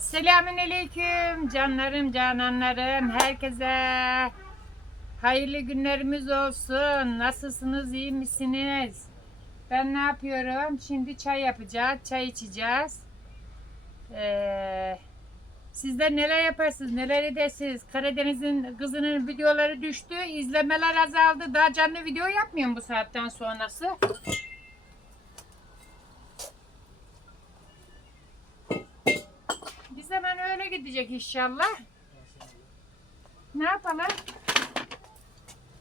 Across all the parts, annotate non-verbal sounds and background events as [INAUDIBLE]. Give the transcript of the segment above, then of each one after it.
Selamünaleyküm canlarım cananlarım herkese hayırlı günlerimiz olsun. Nasılsınız iyi misiniz? Ben ne yapıyorum? Şimdi çay yapacağız, çay içeceğiz. Ee, sizler neler yaparsınız, neler edersiniz? Karadeniz'in kızının videoları düştü, izlemeler azaldı. Daha canlı video yapmıyorum bu saatten sonrası. Gidecek inşallah. Ne yapalım?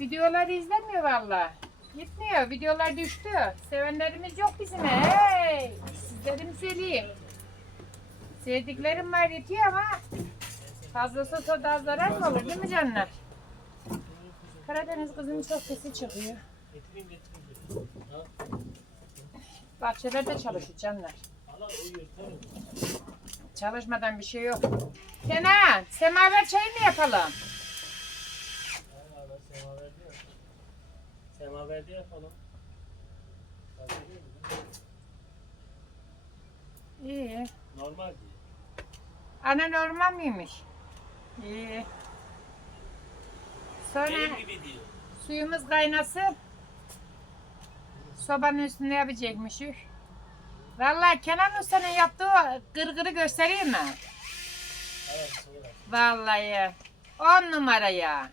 Videolar izlenmiyor valla. Gitmiyor. Videolar düştü. Sevenlerimiz yok bizim. Hey! Sizlere mi söyleyeyim? Sevdiklerim var yetiyor ama fazlası da daha zarar mı olur değil mi canlar? Karadeniz kızının çok sesi çıkıyor. Bahçelerde çalışıyor canlar. Çalışmadan bir şey yok. Kenan, semaver çayı mı yapalım? Ya. Semaverdi yapalım. İyi. Normal değil. Ana normal mıymış? İyi. Sonra Benim gibi değil. suyumuz kaynasın. Sobanın üstünde yapacakmışız. Vallahi Kenan Usta'nın yaptığı gırgırı göstereyim mi? Evet. Vallahi on numara ya.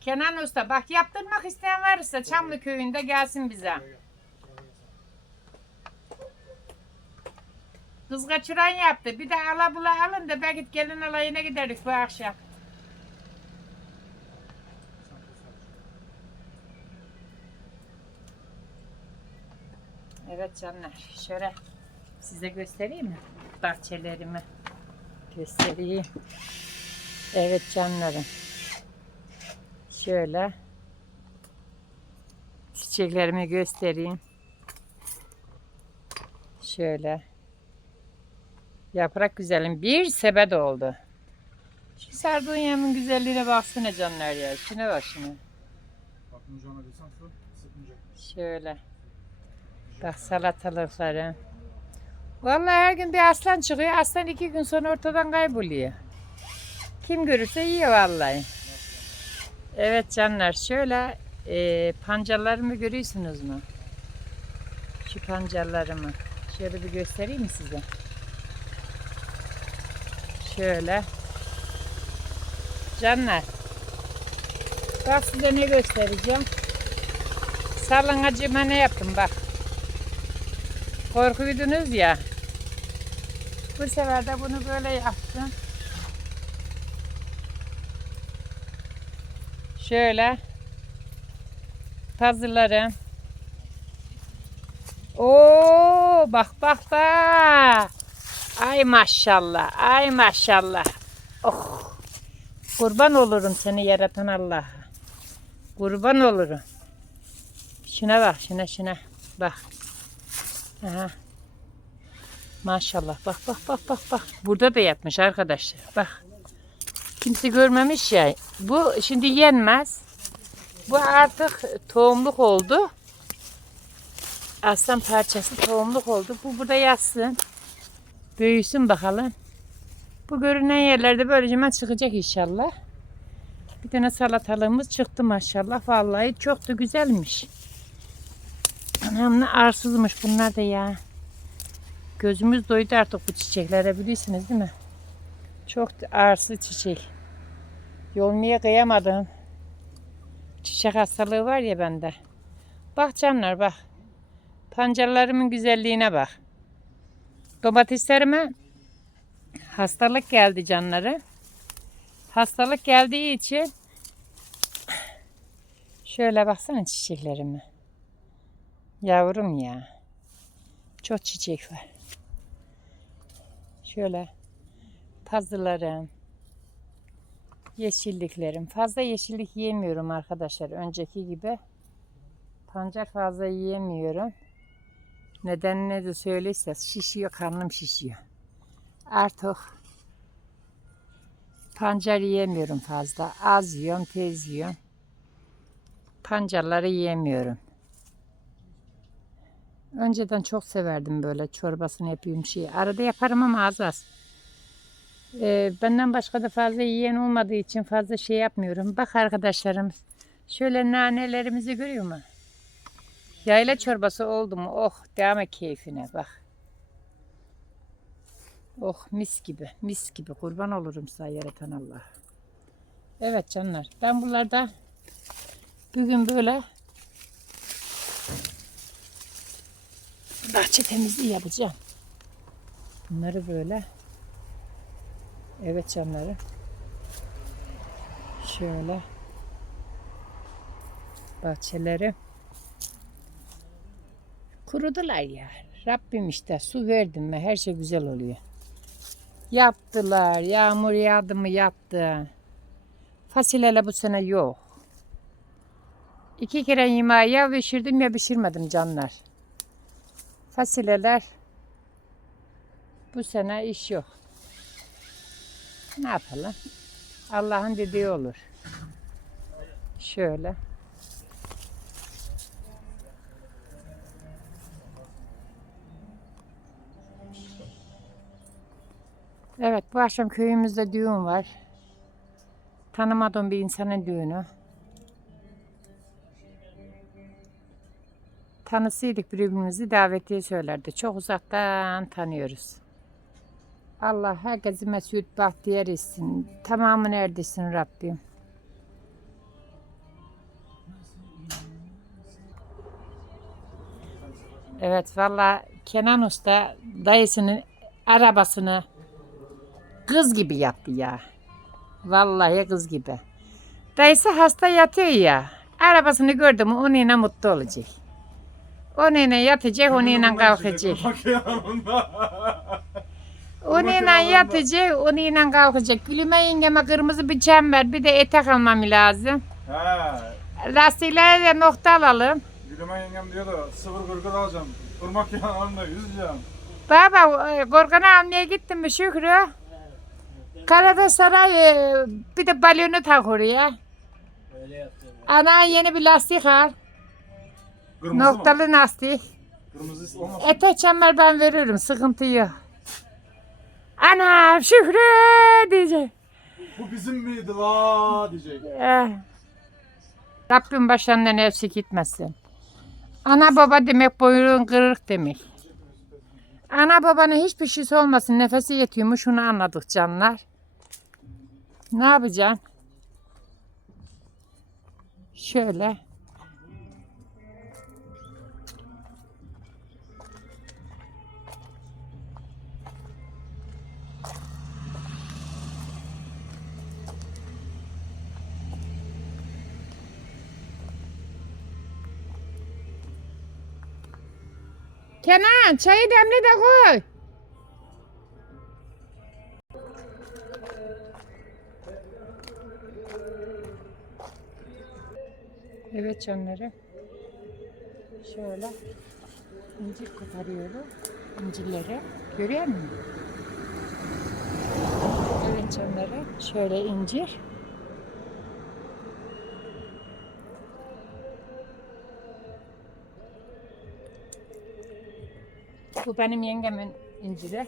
Kenan Usta bak yaptırmak isteyen varsa Çamlı köyünde gelsin bize. Kız kaçıran yaptı. Bir de alabula alın da belki gelin alayına gideriz bu akşam. Evet canlar. Şöyle size göstereyim mi? Bahçelerimi göstereyim. Evet canlarım. Şöyle çiçeklerimi göstereyim. Şöyle. Yaprak güzelim. Bir sebet oldu. Şu sardunyamın güzelliğine baksana canlar ya. Şuna bak şuna. Patlıcana desen su sıkmayacak. Şöyle. Bak salatalıkları. Vallahi her gün bir aslan çıkıyor. Aslan iki gün sonra ortadan kayboluyor. Kim görürse yiyor vallahi. Evet canlar şöyle e, pancarlarımı görüyorsunuz mu? Şu pancarlarımı. Şöyle bir göstereyim mi size? Şöyle. Canlar. Bak size ne göstereceğim. Salın ne yaptım bak. Korkuydunuz ya. Bu sefer de bunu böyle yaptım. Şöyle puzzle'larım. Oo bak bak bak. Ay maşallah. Ay maşallah. Oh. Kurban olurum seni yaratan Allah'a. Kurban olurum. Şuna bak, şuna şuna. Bak. Aha. Maşallah. Bak bak bak bak bak. Burada da yatmış arkadaşlar. Bak. Kimse görmemiş ya. Bu şimdi yenmez. Bu artık tohumluk oldu. Aslan parçası tohumluk oldu. Bu burada yatsın. Büyüsün bakalım. Bu görünen yerlerde böylece çıkacak inşallah. Bir tane salatalığımız çıktı maşallah. Vallahi çok da güzelmiş. Anam ne arsızmış bunlar da ya. Gözümüz doydu artık bu çiçeklere bilirsiniz değil mi? Çok arsız çiçek. Yolmaya kıyamadım. Çiçek hastalığı var ya bende. Bak canlar bak. Pancarlarımın güzelliğine bak. Domateslerime hastalık geldi canları. Hastalık geldiği için şöyle baksana çiçeklerime. Yavrum ya. Çok çiçek var. Şöyle pazılarım, yeşilliklerim. Fazla yeşillik yiyemiyorum arkadaşlar. Önceki gibi. Pancar fazla yiyemiyorum. Neden ne de söyleyse şişiyor, karnım şişiyor. Artık pancar yiyemiyorum fazla. Az yiyorum, tez yiyorum. Pancarları yiyemiyorum. Önceden çok severdim böyle çorbasını yapayım şey. Arada yaparım ama az az. Ee, benden başka da fazla yiyen olmadığı için fazla şey yapmıyorum. Bak arkadaşlarım. Şöyle nanelerimizi görüyor mu? Yayla çorbası oldu mu? Oh devam et keyfine bak. Oh mis gibi, mis gibi. Kurban olurum sana yaratan Allah. Evet canlar. Ben bunlarda bugün böyle bahçe temizliği yapacağım. Bunları böyle Evet canları. Şöyle bahçeleri kurudular ya. Rabbim işte su verdim mi her şey güzel oluyor. Yaptılar. Yağmur yağdı mı yaptı. Fasulyeler bu sene yok. İki kere yemeği ya pişirdim ya pişirmedim canlar. Fasulyeler bu sene iş yok. Ne yapalım? Allah'ın dediği olur. Şöyle. Evet bu akşam köyümüzde düğün var. Tanımadığım bir insanın düğünü. Tanısıydık birbirimizi davetiye söylerdi. Çok uzaktan tanıyoruz. Allah herkesi mesut bahtiyar etsin. Tamamı neredesin Rabbim? Evet valla Kenan Usta dayısının arabasını kız gibi yaptı ya. Vallahi kız gibi. Dayısı hasta yatıyor ya. Arabasını gördü mü onunla mutlu olacak. Onunla yatacak, onunla kalkacak. Onunla yatacak, onunla kalkacak. Gülüme yengeme kırmızı bir çember, bir de etek almam lazım. He. Lastiklere de nokta alalım. Gülüme yengem diyor da sıfır gırgır alacağım. Irmak yanarında yüzeceğim. Baba, e, Gorgan'ı almaya gittim mi Şükrü? Galatasaray e, bir de balonu tak oraya. Öyle yaptım. Ana yeni bir lastik al. Kırmızı mı? Noktalı lastik. Kırmızı. Etek çember ben veririm, sıkıntı yok. Ana Şükrü diyecek. Bu bizim miydi la diyecek. Eh. Rabbim başlarından eksik gitmesin. Ana baba demek boyun kırık demek. Ana babanın hiçbir şeysi olmasın nefesi yetiyormuş şunu anladık canlar. Ne yapacaksın? Şöyle. Kenan çayı demle de koy. Evet canları. Şöyle incir koparıyorum. İncirleri. Görüyor musun? Evet canları. Şöyle incir. Bu benim yengemin inciri.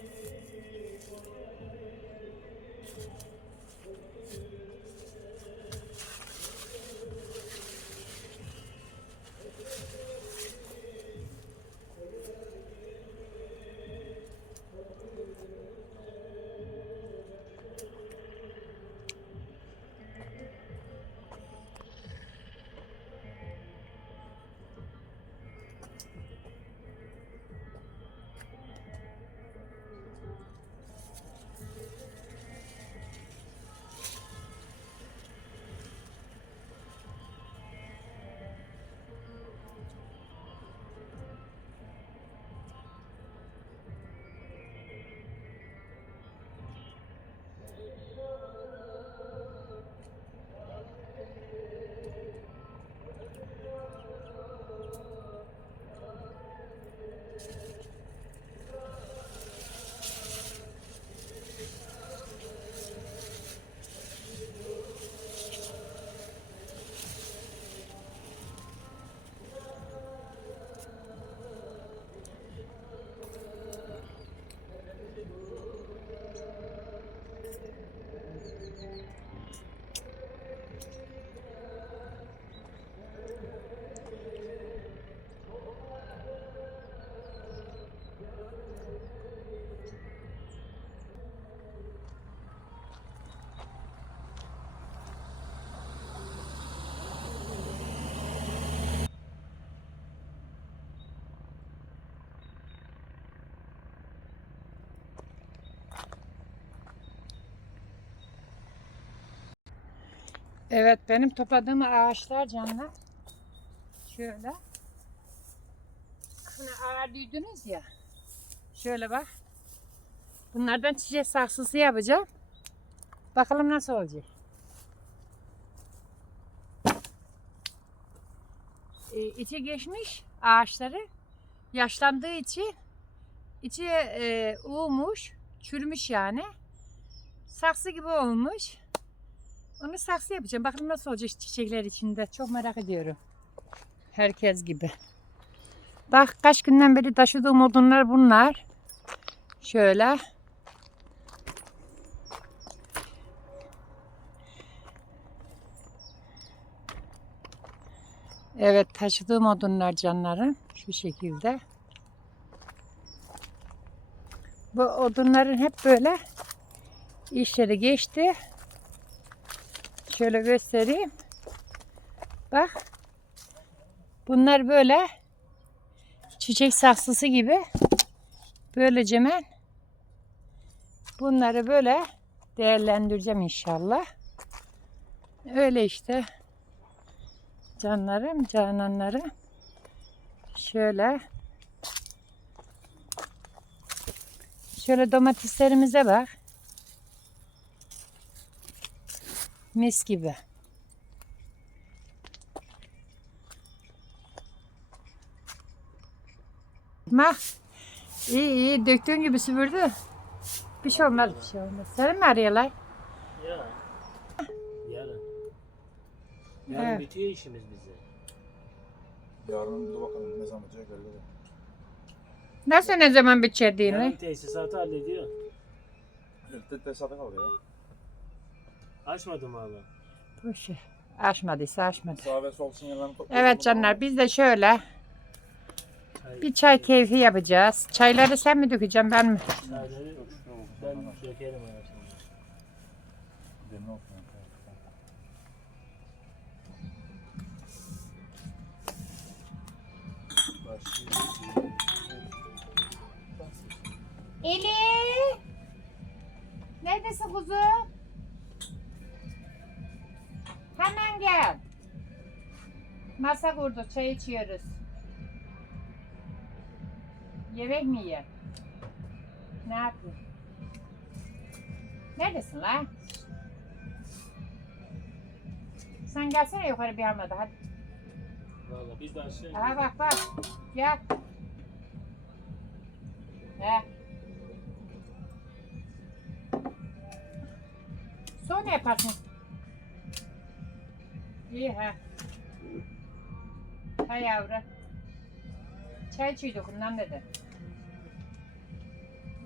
Evet benim topladığım ağaçlar canlar. Şöyle. Hani ağır duydunuz ya. Şöyle bak. Bunlardan çiçek saksısı yapacağım. Bakalım nasıl olacak. Ee, içi geçmiş ağaçları. Yaşlandığı için içi e, uğmuş, çürümüş yani. Saksı gibi olmuş. Onu saksı yapacağım. Bakalım nasıl olacak çiçekler içinde. Çok merak ediyorum. Herkes gibi. Bak kaç günden beri taşıdığım odunlar bunlar. Şöyle. Evet taşıdığım odunlar canlarım. Şu şekilde. Bu odunların hep böyle işleri geçti. Şöyle göstereyim. Bak. Bunlar böyle çiçek saksısı gibi. Böylece ben bunları böyle değerlendireceğim inşallah. Öyle işte. Canlarım, cananlarım. Şöyle. Şöyle domateslerimize bak. Mis gibi. Ma. İyi iyi döktüğün gibi süpürdü. Bir şey olmaz bir şey olmaz. Seni mi arıyorlar? Ya. Yarın. Yarın Evet. bitiyor işimiz bize. Yarın dur bakalım ne zaman olacak belli değil. Nasıl ne zaman Yarın biçerdiğini? tesisatı hallediyor. Kaldı ya. Açmadım hala. Boş ver. Açmadıysa açmadı. Sağ ve sol sinyallerini. Evet canlar biz de şöyle Çay, bir çay keyfi yapacağız. Çayları sen mi dökeceksin ben mi? Çayları ben dökerim hayatım. Olsun. Eli! Neredesin kuzu? Hemen gel. Masa kurduk, çay içiyoruz. Yemek mi yiyen? Ne yapıyorsun? Neredesin lan? Sen gelsene yukarı bir almadı hadi. Valla biz de aşağı Aha bak bak. Gel. He. Sonra yaparsın. İyi ha. Ha yavrum. Çay içiyorduk ondan dedi.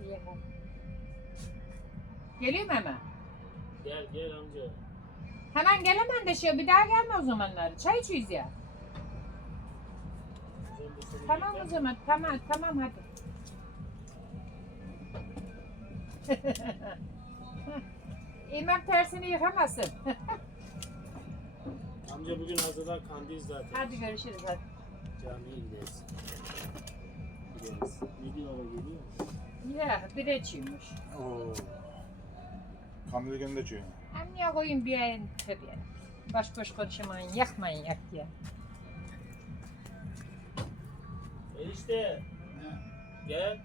İyi ha. Geliyor mu hemen? Gel gel amca. Hemen gelemem de şey bir daha gelme o zamanlar. Çay içiyoruz ya. Tamam o zaman. Tamam tamam hadi. [LAUGHS] İmam tersini yıkamasın. [LAUGHS] Amca bugün hazırlar kandil zaten. hadi görüşürüz hadi. Camiye gideriz. Gideriz. Ne diyorlar geliyor? Ya bir içiyormuş. Oo. Kandili gününde çiğ. Hem ya koyun bir ayın tabii. Baş boş konuşmayın, yakmayın yak ya. Enişte. Gel.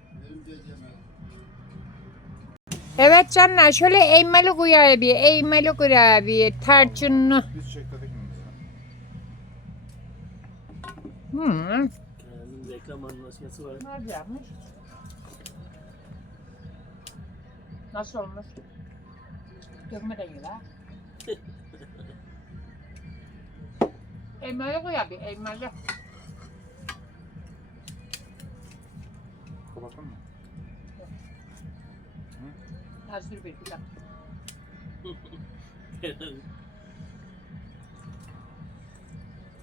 Evet canlar şöyle eğmeli kurabiye, eğmeli kurabiye, tarçınlı. Hmm. Kendim reklam anlaşması var. Ne yapmış? Nasıl olmuş? Dökme de yiyor ha. [LAUGHS] Elmalı kurabiye, elmalı. Kapattın mı? Bir bir dakika. [LAUGHS]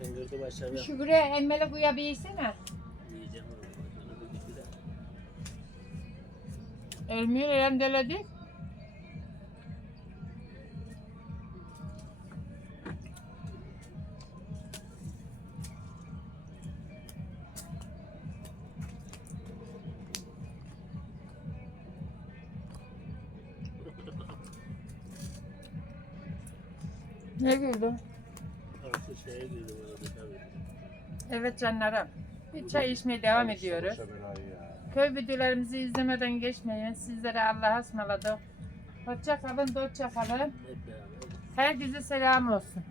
Tıngırdı başladı. Şu buraya elmalı kurabiye yesene. Yiyeceğim onu. Bana da gitti de. Elmayı rendeledik. Ne güldü? Evet canlarım. Bir çay içmeye devam ediyoruz. Köy videolarımızı izlemeden geçmeyin. Sizlere Allah'a ısmarladık. Hoşça kalın, hoşça kalın. Herkese selam olsun.